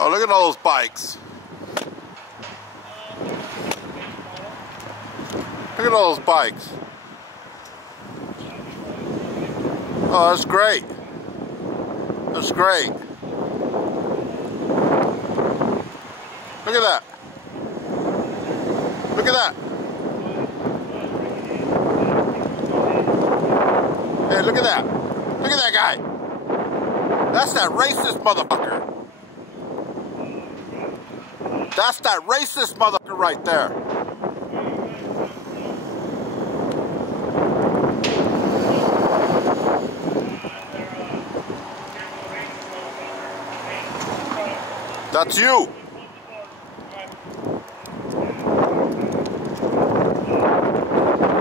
Oh, look at all those bikes. Look at all those bikes. Oh, that's great. That's great. Look at that. Look at that. Hey, look at that. Look at that guy. That's that racist motherfucker. That's that racist motherfucker right there. That's you.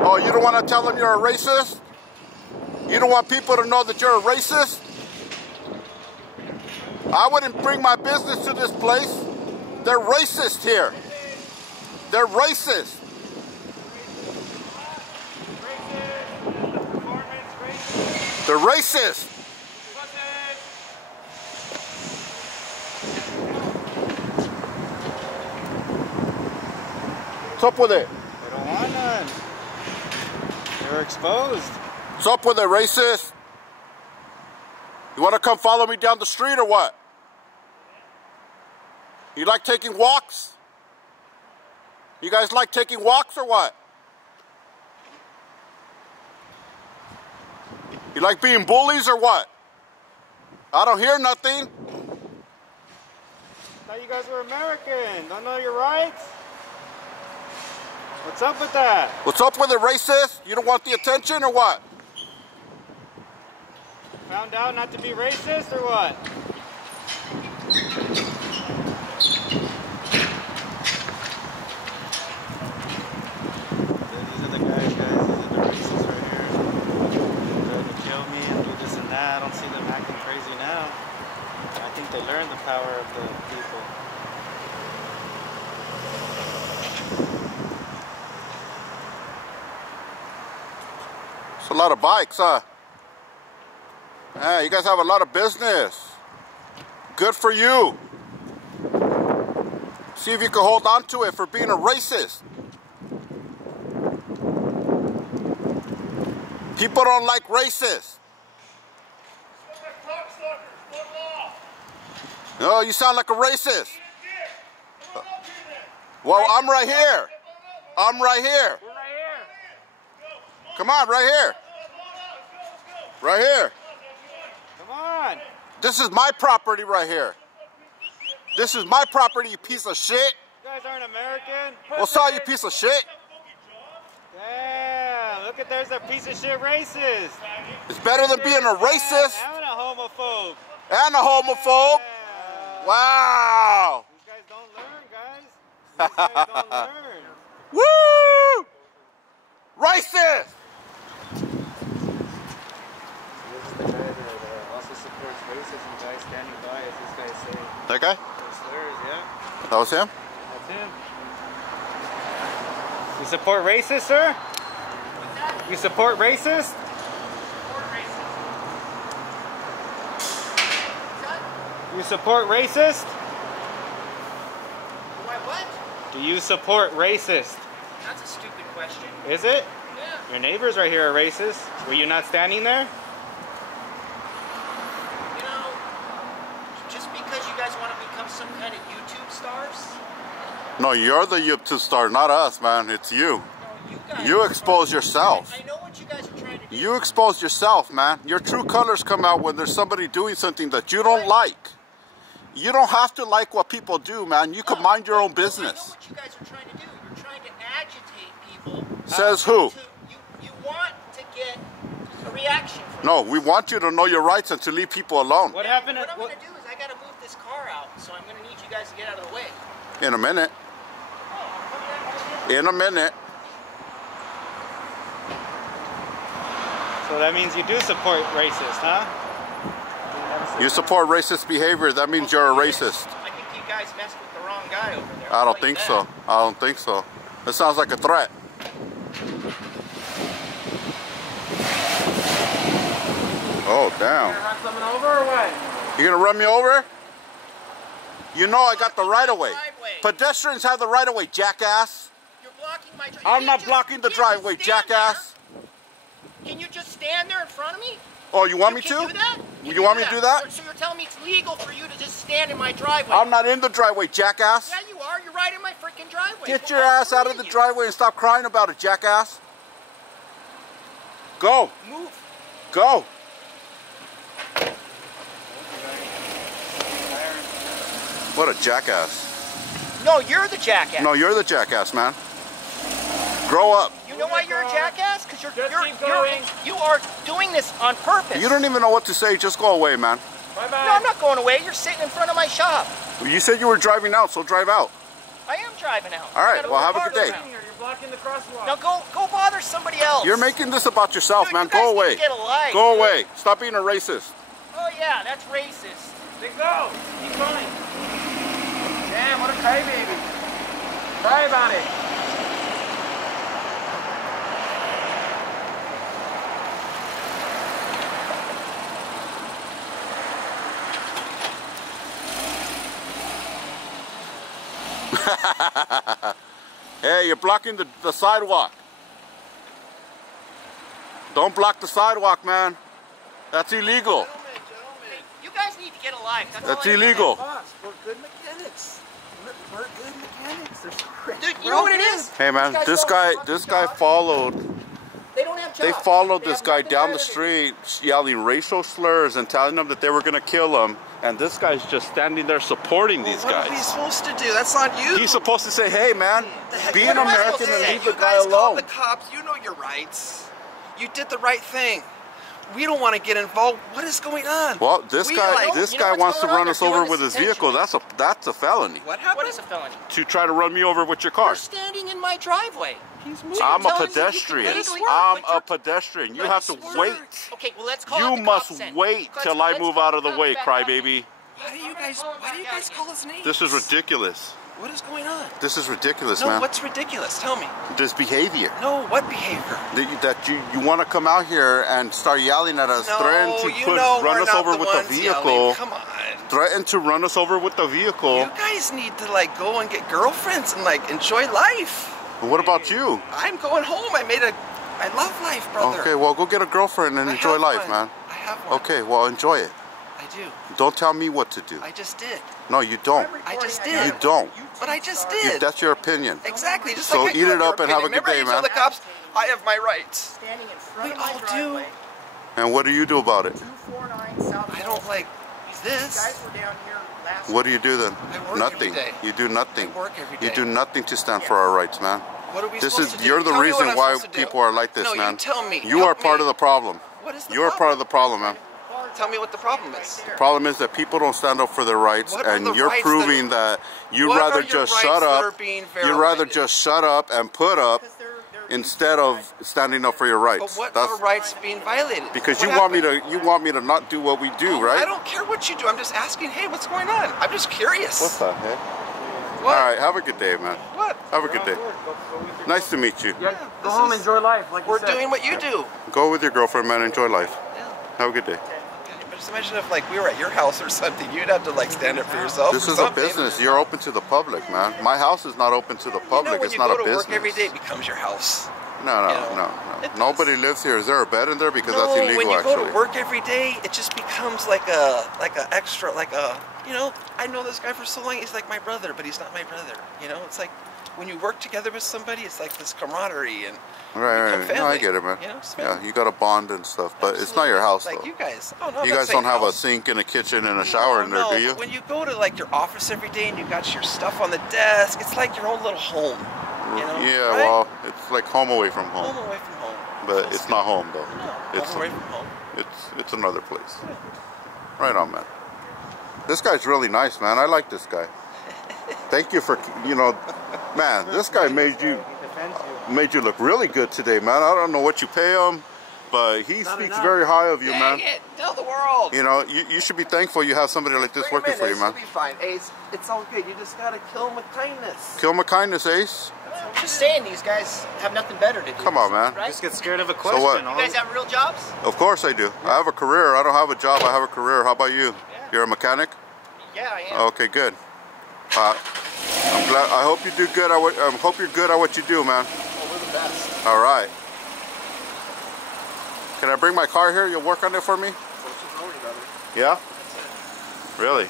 Oh, you don't want to tell them you're a racist? You don't want people to know that you're a racist? I wouldn't bring my business to this place. They're racist here. They're racist. They're racist. What's up with it? They don't want none. You're exposed. What's up with it, racist? You want to come follow me down the street or what? You like taking walks? You guys like taking walks or what? You like being bullies or what? I don't hear nothing. I thought you guys were American. Don't know your rights? What's up with that? What's up with it, racist? You don't want the attention or what? Found out not to be racist or what? These are the guys. These are the racists right here. They're going to kill me and do this and that. I don't see them acting crazy now. I think they learned the power of the people. It's a lot of bikes, huh? Yeah, you guys have a lot of business. Good for you. See if you can hold on to it for being a racist. People don't like racists. No, you sound like a racist. Well, I'm right here. I'm right here. We're right here. Come on, right here. Right here. Come on. This is my property right here. This is my property, you piece of shit. You guys aren't American. What's up, you piece of shit? Yeah, look at there's a piece of shit racist. It's better than being a racist And a homophobe. and a homophobe. Yeah. Wow. These guys don't learn, guys. These guys don't learn. Woo! Racist! This is the guy that also supports racism, guy standing by, as this guy say. That guy? Those slurs, yeah. That was him? That's him. You support racist, sir? You support racist? You support racist? What? Do you support racist? That's a stupid question. Is it? Yeah. Your neighbors right here are racist. Were you not standing there? You know, just because you guys want to become some kind of YouTube stars? No, you're the YouTube star, not us, man. It's you. No, you guys. You expose yourself. I know what you guys are trying to do. You expose yourself, man. Your true colors come out when there's somebody doing something that you don't like. You don't have to like what people do, man. You can mind your own I know business. what you guys are trying to do. You're trying to agitate people. Says who? You want to get a reaction from No, this. we want you to know your rights and to leave people alone. What happened? What I'm going to do is I got to move this car out, so I'm going to need you guys to get out of the way. In a minute. In a minute. So that means you do support racist, huh? You support racist behavior, that means you're a racist. I think you guys messed with the wrong guy over there. I don't think so. I don't think so. That sounds like a threat. Oh, damn. You gonna run someone over or what? You gonna run me over? You know I got the right of way. Driveway. Pedestrians have the right of way, jackass. You're blocking my driveway. I'm not blocking the driveway, jackass. Can you just stand there in front of me? Oh, you want me Can to? do that? You want me to do that? So you're telling me it's legal for you to just stand in my driveway? I'm not in the driveway, jackass. Yeah, you are. You're right in my freaking driveway. Get your ass out of the driveway and stop crying about it, jackass. Go. Move. Go. What a jackass. No, you're the jackass. No, you're the jackass, man. Grow up. You know why you're a jackass? Because you are doing this on purpose. You don't even know what to say. Just go away, man. Bye-bye. No, I'm not going away. You're sitting in front of my shop. You said you were driving out, so drive out. I am driving out. All right, well, have a good day. You're blocking the crosswalk. Now go bother somebody else. You're making this about yourself, Dude, man. you guys Go need away. to get a life, Go dude. away. Stop being a racist. Oh yeah, that's racist. They go. Keep going. Damn, what a crybaby. Cry about it. Hey, you're blocking the sidewalk. Don't block the sidewalk, man. That's illegal. Hey, you guys need to get a life. That's all I illegal. Boss, we're good mechanics. We're good mechanics. There's great. Dude, you know what it is? Hey, man, this guy followed. They don't have jobs. They followed They this have guy nothing down the better to street, yelling racial slurs and telling them that they were gonna kill him. And this guy's just standing there supporting these What are we guys. supposed to do? That's on you. He's supposed to say, "Hey, man, be What an am I American supposed to and say? leave the You guy guys called alone." the cops. You know your rights. You did the right thing. We don't want to get involved. What is going on? Well, this You guy know what's wants to going on? run us They're over doing with this his vehicle. That's a felony. What happened? What is a felony? To try to run me over with your car. You're standing in my driveway. He's moving. I'm a telling me you can pedestrian. legally work, I'm but a you're- pedestrian. You but have to it's wait. Okay, well let's call You out the must cops then. wait Let's- till I let's move call out of the cops way, back crybaby. Why do you guys call his name? This is ridiculous. What is going on? This is ridiculous, No, man. what's ridiculous? Tell me. This behavior. No, what behavior? That you want to come out here and start yelling at us, threaten No, to you know run we're us not over the with the ones vehicle. yelling. Come on. Threaten to run us over with the vehicle. You guys need to like go and get girlfriends and like enjoy life. What about you? I'm going home. I love life, brother. Okay, well, go get a girlfriend and I enjoy have life, one. man. I have one. Okay, well, enjoy it. I do. Don't tell me what to do. I just did. No, you don't. I just You did. don't. But I just did. That's your opinion. Exactly. Just So like I eat do it have up your and have a opinion. good day, Remember, you man. tell the cops, I have my rights. Standing in front We of my all do. driveway. And what do you do about it? 249 South. I don't like These this. guys were down here last What do you do then? I work Nothing. every day. You do nothing. I work every You day. do nothing to stand for our rights, man. What are we This supposed is to do? you're the Tell me reason what I'm why supposed to do. people are like this, No, man. you tell me. You Help are part me. of the problem. What is the You're problem? part of the problem, man. Tell me what the problem is. The problem is that people don't stand up for their rights, What are and the you're rights proving that you What rather are your just rights shut that are up. being You rather violated? just shut up and put up instead of standing up for your But rights. what That's are rights being violated? because What you want me happened? to not do what we do, right? I don't care what you do. I'm just asking, hey, what's going on? I'm just curious. What the heck? What? All right, have a good day, man. What? Have a good day. Nice to meet you. Yeah, go This home, is- enjoy life. Like We're you said. doing what you do. Go with your girlfriend, man. Enjoy life. Yeah. Have a good day. But just imagine if like we were at your house or something, you'd have to like stand up for yourself. This or is a something. business. You're open to the public, man. My house is not open to the You know, public. when It's you not go a to business. work every day, it becomes your house. No, you know, no. it does. Nobody lives here. Is there a bed in there? Because No, that's illegal, when you actually. go to work every day, it just becomes like a extra, like a, you know, I know this guy for so long, he's like my brother, but he's not my brother. You know, it's like when you work together with somebody, it's like this camaraderie and Right. become No, I family, get it, man. you know, it's Yeah, family. you got a bond and stuff, but it's not your house, like though. you guys. Oh, no, You guys don't have a sink and a kitchen and a shower in there, no, do you? but when you go to like your office every day and you got your stuff on the desk, it's like your own little home. You know, Yeah, right? well, it's like home away from home. Home away from home. But Feels it's good. not home, though. No, It's home away from home. it's another place. Right on, man. This guy's really nice, man. I like this guy. Thank you for, man, this guy made you look really good today, man. I don't know what you pay him, but he speaks very high of you, man. Dang it, tell the world. You know, you should be thankful you have somebody like this Wait a working minute, for you, man. It'll be fine. Ace, it's all good. You just gotta kill him with kindness. Kill my kindness, Ace. I'm just saying, these guys have nothing better to do. Come on, man. Right? Just get scared of a question. what? You guys have real jobs? Of course I do. I have a career. I don't have a job. I have a career. How about you? You're a mechanic? Yeah, I am. Okay, good. I'm glad. I hope you do good. I hope you're good at what you do, man. Oh, we're the best. All right. Can I bring my car here? You'll work on it for me? Yeah? Really?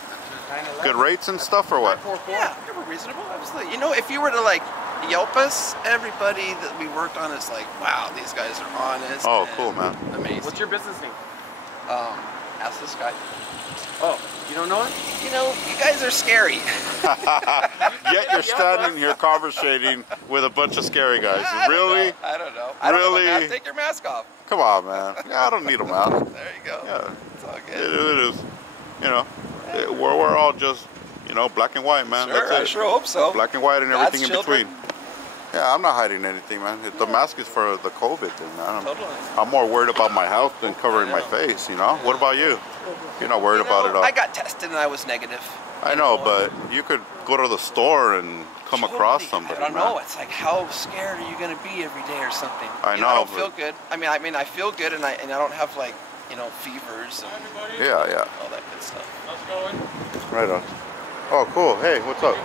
Good rates and stuff or what? Yeah, they were reasonable. Absolutely. You know, if you were to like Yelp us, everybody that we worked on is like, wow, these guys are honest. Oh, cool, man. Amazing. What's your business name? Ask this guy. Oh, you don't know it? You know, you guys are scary. Yet you're standing here conversating with a bunch of scary guys. Really? I don't know. Really? Take your mask off. Come on, man. Yeah, I don't need a mask. There you go. Yeah. It's all good. It is. You know, we're all just, you know, black and white, man. Sure, That's it. I sure hope so. Black and white and everything in children. between. Yeah, I'm not hiding anything, man. The mask is for the COVID thing, man. Totally. I'm more worried about my health than covering my face, you know? What about you? You're not worried about it all? I got tested and I was negative. I know, but you could go to the store and come across somebody, I don't man. know. It's like, how scared are you going to be every day or something? I You know, I don't but- feel good. I mean, I feel good and I don't have like, you know, fevers and Yeah, yeah. all that good stuff. How's it going? Right on. Oh, cool. Hey, what's up?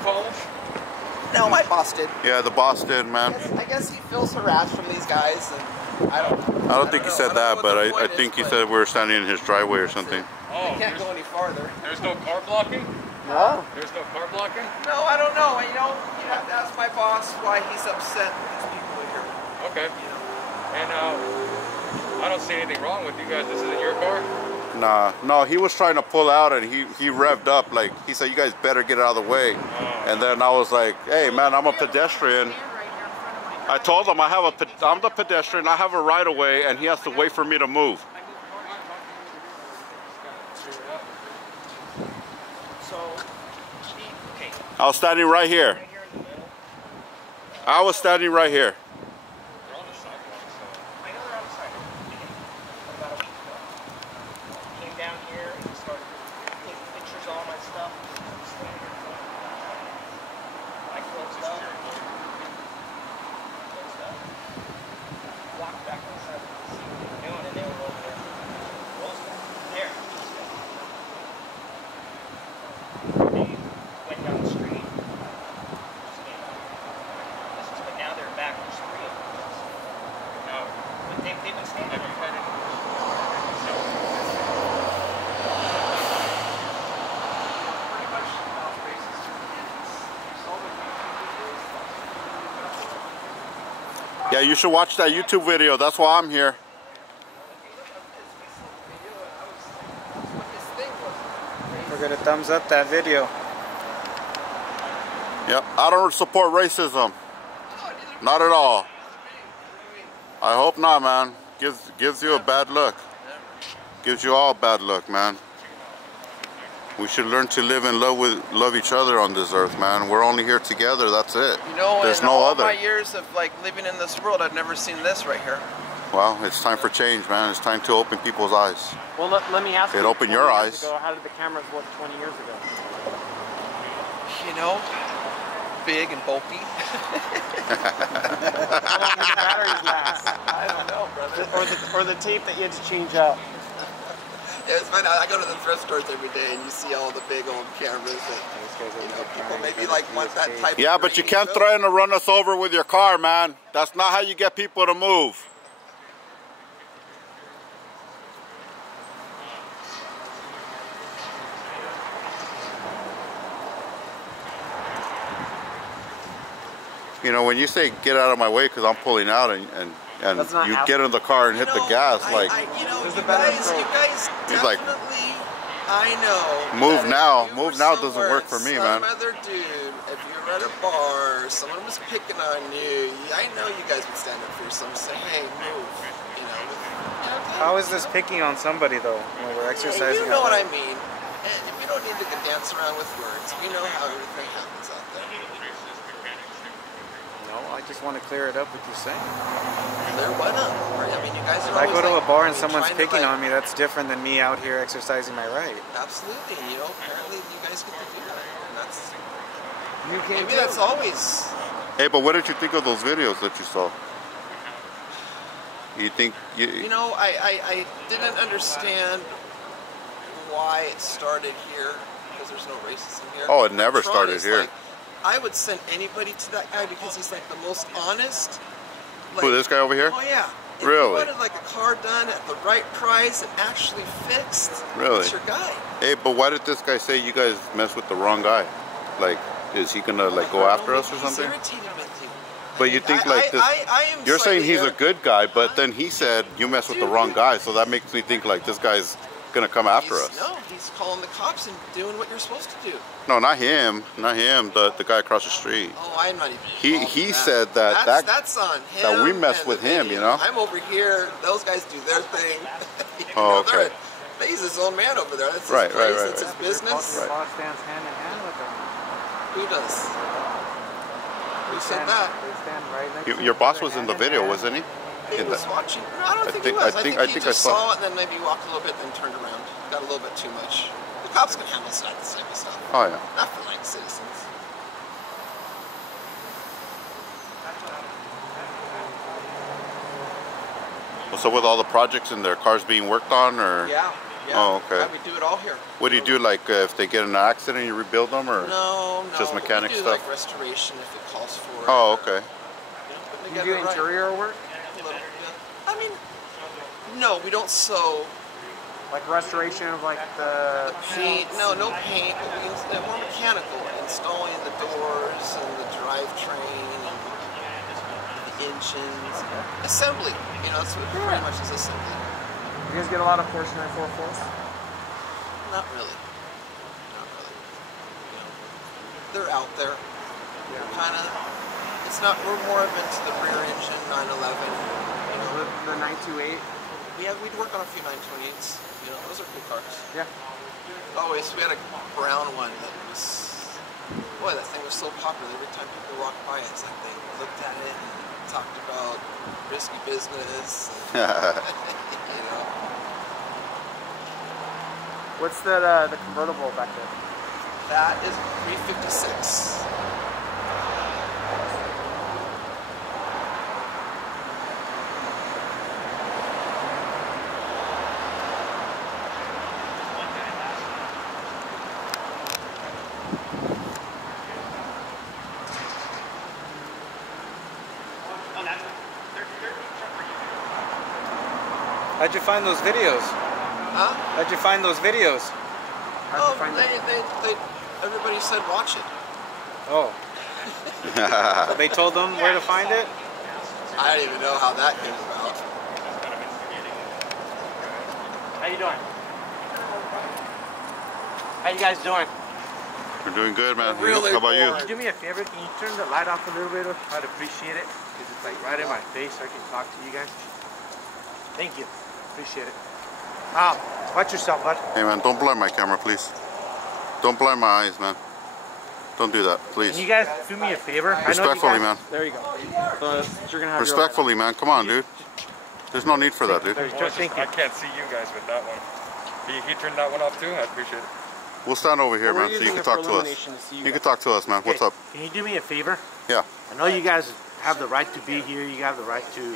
No, my boss did. Yeah, the boss did, man. I guess he feels harassed from these guys, and I don't know. I don't think he know. said I don't know that, what but the I point think is, he but said we were standing in his driveway or something. They can't go any farther. There's no car blocking? No. There's no car blocking? No, I don't know. You know, you have to ask my boss why he's upset with these people here. Okay. You know. And I don't see anything wrong with you guys. This isn't your car? Nah, no, he was trying to pull out and he revved up, like, he said, you guys better get out of the way. And then I was like, hey, man, I'm a pedestrian. I told him I'm the pedestrian, I have a right of way, and he has to wait for me to move. So, okay. I was standing right here. I was standing right here. I know they're outside. About a week ago. Came down here and started taking pictures of all my stuff. I closed up. Walked back inside to see what they were doing, and they were over there. There. They went down the street. But now they're back. There's three of them. No. But they've been standing there. Pretty much racist. All the videos. Yeah, you should watch that YouTube video, that's why I'm here. We're gonna thumbs up that video. Yep, I don't support racism. Not at all. I hope not, man. Gives you a bad look. Gives you all bad luck, man. We should learn to live and love each other on this earth, man. We're only here together, that's it. You know, There's in no all other. my years of like living in this world, I've never seen this right here. Well, it's time for change, man. It's time to open people's eyes. Well, let me ask It you. opened 20 your years eyes. ago, how did the cameras look 20 years ago? You know, big and bulky. How long did the batteries last? I don't know, brother. Or the tape that you had to change out? Yeah, it's fine. I go to the thrift stores every day, and you see all the big old cameras that people maybe like want that type. Yeah, of but you grainy can't film. threaten to run us over with your car, man. That's not how you get people to move. You know, when you say get out of my way because I'm pulling out and That's not you how- get in the car and hit the gas, like, you know, There's you a better guys He's like, definitely, I know. Move that now. if you Move were now doesn't somewhere work for me, some man. other dude, if you were at a bar, someone was picking on you, I know you guys would stand up for yourself and say, hey, move. You know, How is this picking on somebody though when we're exercising? you know our what I right? mean. And we don't need to dance around with words. We know how everything happens out there. No, I just want to clear it up with you saying. Clear what up? I mean, you guys are If I always go to like, a bar and trying someone's to, picking like, on me, that's different than me out here exercising my right. Absolutely. You know, apparently you guys get to do that. And that's You can't maybe that's always. hey, but what did you think of those videos that you saw? You think You know, I didn't understand why it started here. because there's no racism here. Oh, it never Tron started is here. like, I would send anybody to that guy because he's like the most honest. Like, Who, this guy over here? Oh yeah. If Really? you wanted like a car done at the right price and actually fixed, Really? that's your guy. Hey, but why did this guy say you guys messed with the wrong guy? Like, is he gonna like go after us or something? He's irritated with you. But you think like this? I am You're saying slightly he's a good guy, but then he said you messed with the wrong guy, so that makes me think like this guy's gonna come after us. No, he's calling the cops and doing what you're supposed to do. No, not him. Not him. The guy across the street. Oh, I'm not even. He that. said that's on him. that we messed and with the him, video. you know? I'm over here. Those guys do their thing. Oh, okay. He's his own man over there. That's his Right, place. right, That's his business. Your boss stands hand in hand with them. Who does? Who said Stand- that? They stand right next to Your each boss other, was in hand the video, hand. wasn't he? He In was the- watching. No, I don't think think- he was. I think- he I think I just saw- saw it and then maybe walked a little bit and turned around. Got a little bit too much. The cops can handle this type of stuff. Oh yeah. Not for like citizens. So with all the projects in there, cars being worked on, or Yeah. Oh, okay. Yeah, we do it all here. what do you do? Like if they get in an accident, you rebuild them, or No, just but mechanic we do stuff? like restoration if it calls for it. Oh, okay. Putting You together do right. interior work? A little bit. I mean, no, we don't sew Like restoration of like the paint. No paint. But we install more mechanical, installing the doors and the drivetrain and the engines, assembly. You know, that's what it pretty much is assembly. You guys get a lot of Porsche 944s? Not really. Not really. You know, they're out there. Yeah. Kind of. It's not. We're more of into the rear engine 911. You know, The 928? we'd work on a few 928s. You know, those are cool cars. Yeah. Always. We had a brown one that was. Boy, that thing was so popular. Every time people walked by, it's like they looked at it and talked about risky business. And, you know. What's the convertible back there? That is 356. How'd you find those videos? Huh? How'd you find those videos? Oh, everybody said watch it. Oh. They told them where to find it? I don't even know how that came about. How you doing? How you guys doing? We're doing good, man. Really How about you? bored. Can you do me a favor? Can you turn the light off a little bit? I'd appreciate it. Because it's like right in my face so I can talk to you guys. Thank you. Appreciate it. Watch yourself, bud. Hey, man, don't blind my camera, please. Don't blind my eyes, man. Don't do that, please. Can you guys do me a favor? Respectfully, man. There you go. You're gonna have Respectfully, man. Come on, dude. There's no need for that, dude. Thank you. I can't see you guys with that one. He turned that one off too? I appreciate it. We'll stand over here, man, so you can talk to us. You can talk to us, man. What's up? Can you do me a favor? Yeah. I know you guys have the right to be here. You have the right to